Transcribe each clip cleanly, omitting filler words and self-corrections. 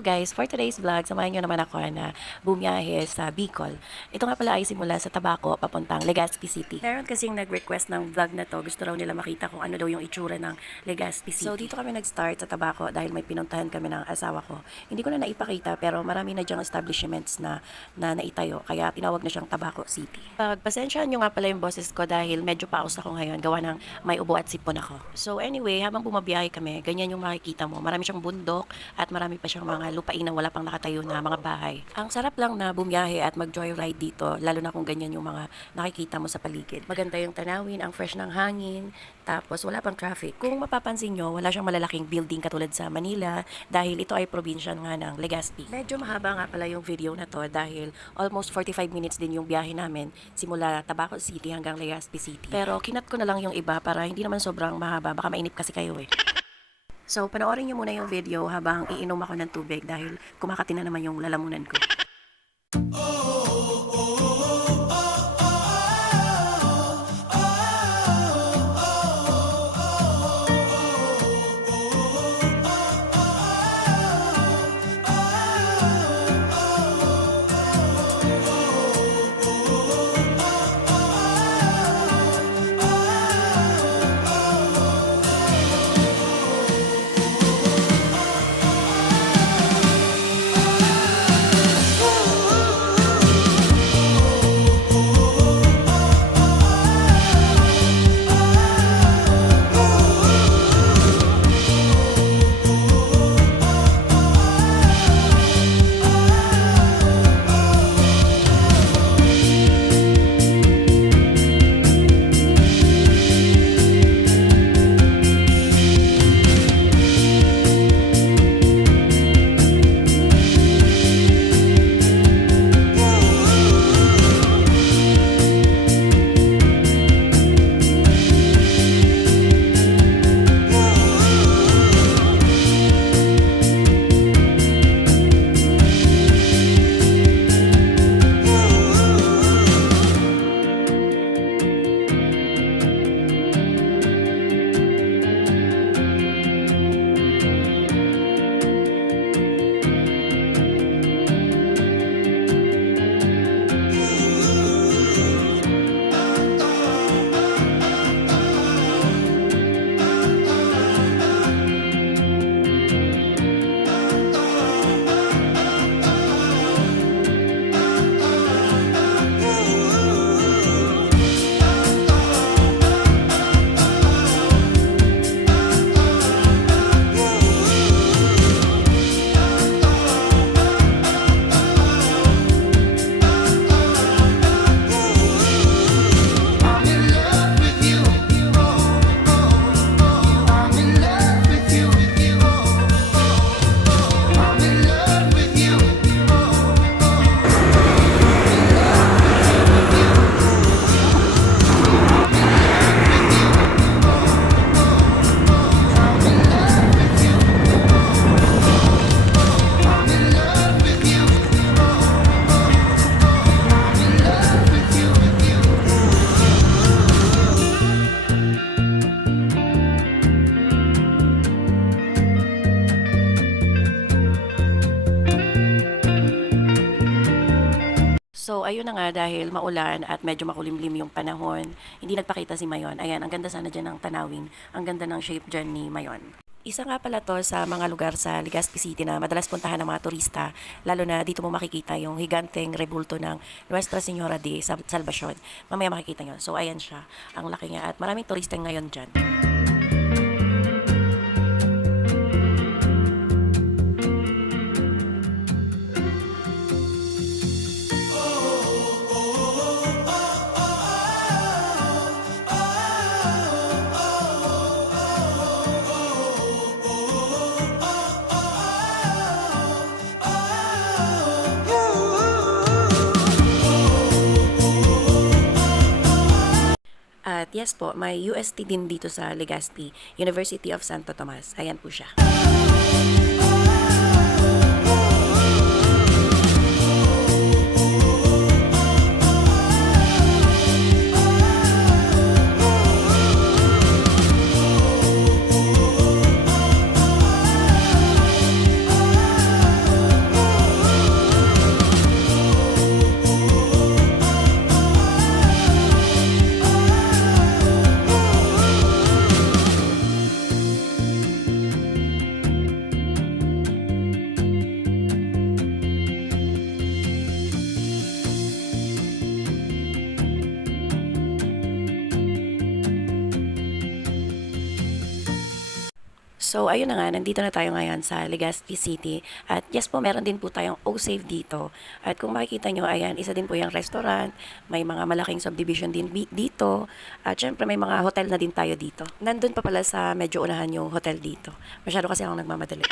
Hello guys, for today's vlog, samahan nyo naman ako na bumiyahe sa Bicol. Ito nga pala ay simula sa Tabaco papuntang Legazpi City. Meron kasing nag-request ng vlog na to, gusto raw nila makita kung ano daw yung itsura ng Legazpi City. So dito kami nag-start sa Tabaco dahil may pinuntahan kami ng asawa ko. Hindi ko na naipakita pero marami na dyang establishments na naitayo, kaya tinawag na siyang Tabaco City. Pagpasensyaan nyo nga pala yung boses ko dahil medyo paus ako ngayon, gawa ng may ubo at sipon ako. So anyway, habang bumabiyahe kami, ganyan yung makikita mo. Marami siyang bundok at marami pa siyang mga lupain na wala pang nakatayo na mga bahay. Ang sarap lang na bumiyahe at mag-joyride dito, lalo na kung ganyan yung mga nakikita mo sa paligid. Maganda yung tanawin, ang fresh ng hangin, tapos wala pang traffic. Kung mapapansin nyo, wala siyang malalaking building katulad sa Manila dahil ito ay probinsya nga ng Legazpi. Medyo mahaba nga pala yung video na to dahil almost 45 minutes din yung biyahe namin simula Tabaco City hanggang Legazpi City. Pero kinat ko na lang yung iba para hindi naman sobrang mahaba, baka mainip kasi kayo eh. So, panoorin niyo muna yung video habang iinom ako ng tubig dahil kumakati na naman yung lalamunan ko. So, ayun na nga dahil maulan at medyo makulimlim yung panahon, hindi nagpakita si Mayon. Ayan, ang ganda sana dyan ng tanawin. Ang ganda ng shape dyan ni Mayon. Isa nga pala to sa mga lugar sa Legazpi City na madalas puntahan ng mga turista, lalo na dito mo makikita yung higanteng rebulto ng Nuestra Señora de Salvacion. Mamaya makikita nyo. So, ayan siya. Ang laki niya at maraming turista ngayon dyan. At yes po, may UST din dito sa Legazpi, University of Santo Tomas. Ayan po siya. So, ayun na nga, nandito na tayo ngayon sa Legazpi City. At yes po, meron din po tayong O-Save dito. At kung makikita nyo, ayan, isa din po yung restaurant. May mga malaking subdivision din dito. At syempre, may mga hotel na din tayo dito. Nandun pa pala sa medyo unahan yung hotel dito. Masyado kasi akong nagmamadali.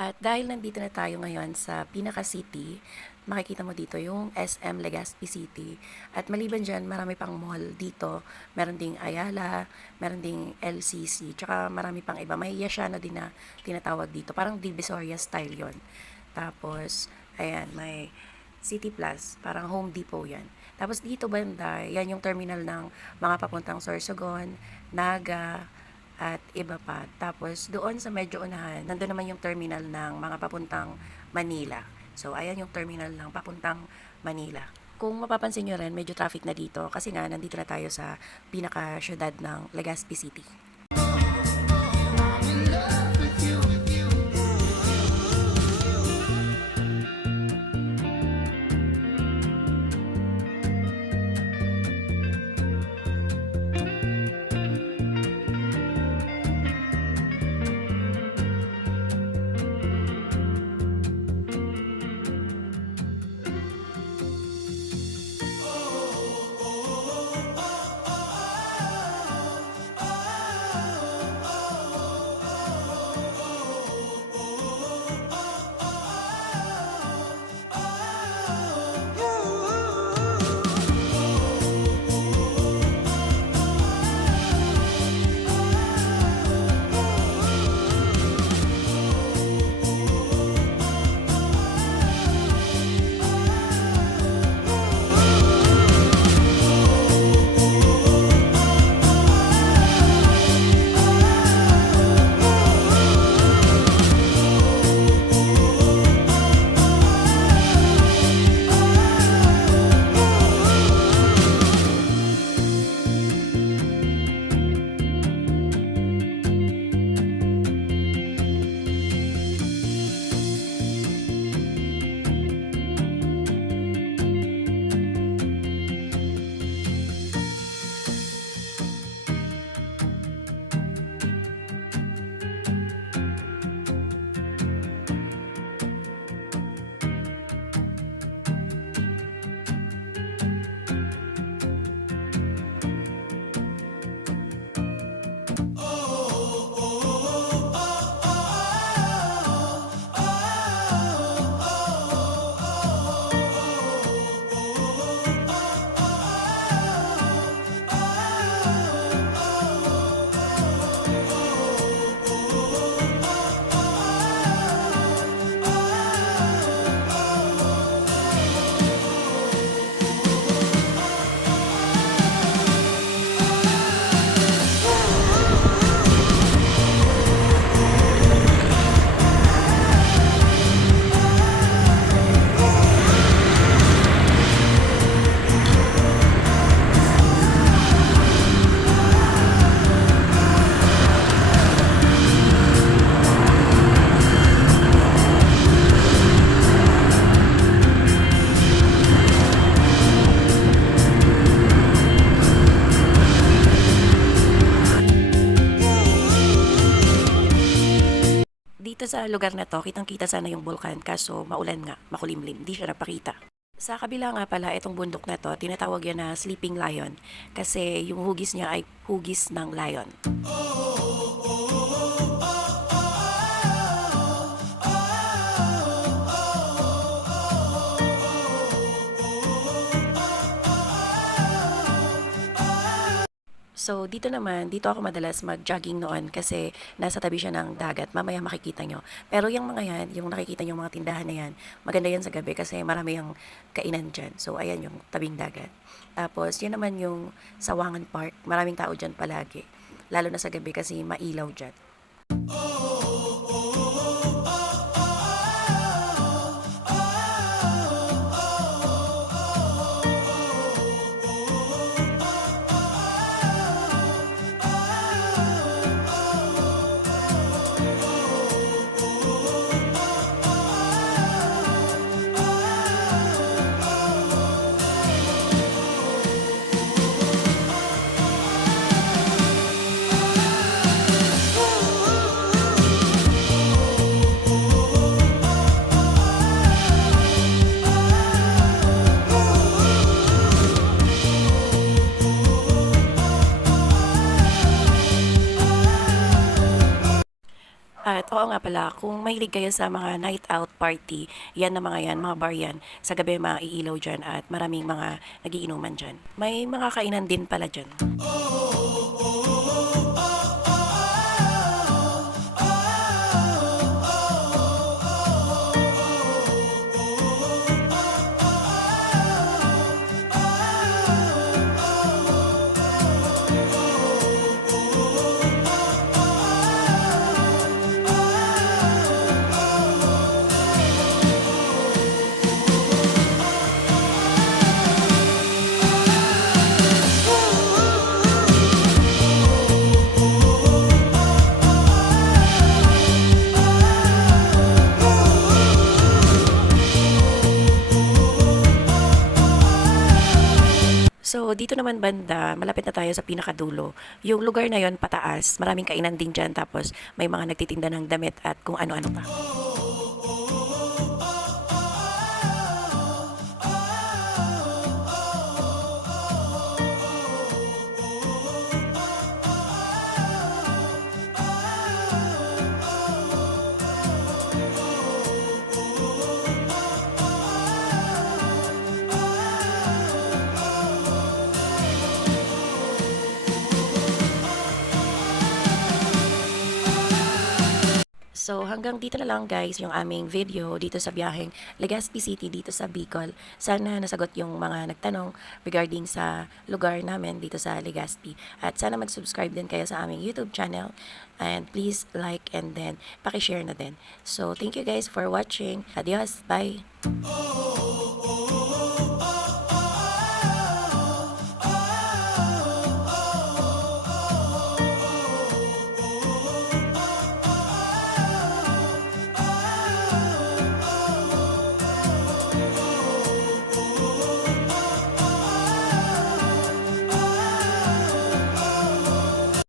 At dahil nandito na tayo ngayon sa pinaka-city, makikita mo dito yung SM Legazpi City. At maliban dyan, marami pang mall dito. Meron ding Ayala, meron ding LCC, tsaka marami pang iba. May Yashano din na tinatawag dito. Parang Divisoria style yon. Tapos, ayan, may City Plus, parang Home Depot yan. Tapos dito banda, yan yung terminal ng mga papuntang Sorsogon, Naga, at iba pa. Tapos doon sa medyo unahan, nandun naman yung terminal ng mga papuntang Manila. So ayan yung terminal ng papuntang Manila. Kung mapapansin nyo rin, medyo traffic na dito kasi nga nandito na tayo sa pinaka-syudad ng Legazpi City. Dito sa lugar na 'to, kitang-kita sana yung bulkan kaso maulan nga, makulimlim, 'di siya nagpakita. Sa kabila nga pala itong bundok na 'to, tinatawag yan na Sleeping Lion kasi yung hugis niya ay hugis ng lion. So, dito ako madalas mag-jogging noon kasi nasa tabi siya ng dagat. Mamaya makikita nyo. Pero yung mga yan, yung nakikita nyo mga tindahan na yan, maganda yan sa gabi kasi marami yung kainan dyan. So, ayan yung tabing dagat. Tapos, yan naman yung Sawangan Park. Maraming tao dyan palagi. Lalo na sa gabi kasi mailaw dyan. At oo nga pala, kung mahilig kayo sa mga night out party, yan na mga yan, mga bar yan, sa gabi maiilaw dyan at maraming mga nagiinuman dyan. May mga kainan din pala dyan. So, dito naman banda, malapit na tayo sa pinakadulo. Yung lugar na yon pataas, maraming kainan din dyan, tapos may mga nagtitinda ng damit at kung ano-ano pa. So, hanggang dito na lang guys yung aming video dito sa biyaheng Legazpi City dito sa Bicol. Sana nasagot yung mga nagtanong regarding sa lugar namin dito sa Legazpi. At sana mag-subscribe din kayo sa aming YouTube channel. And please like and then pakishare na din. So, thank you guys for watching. Adios. Bye!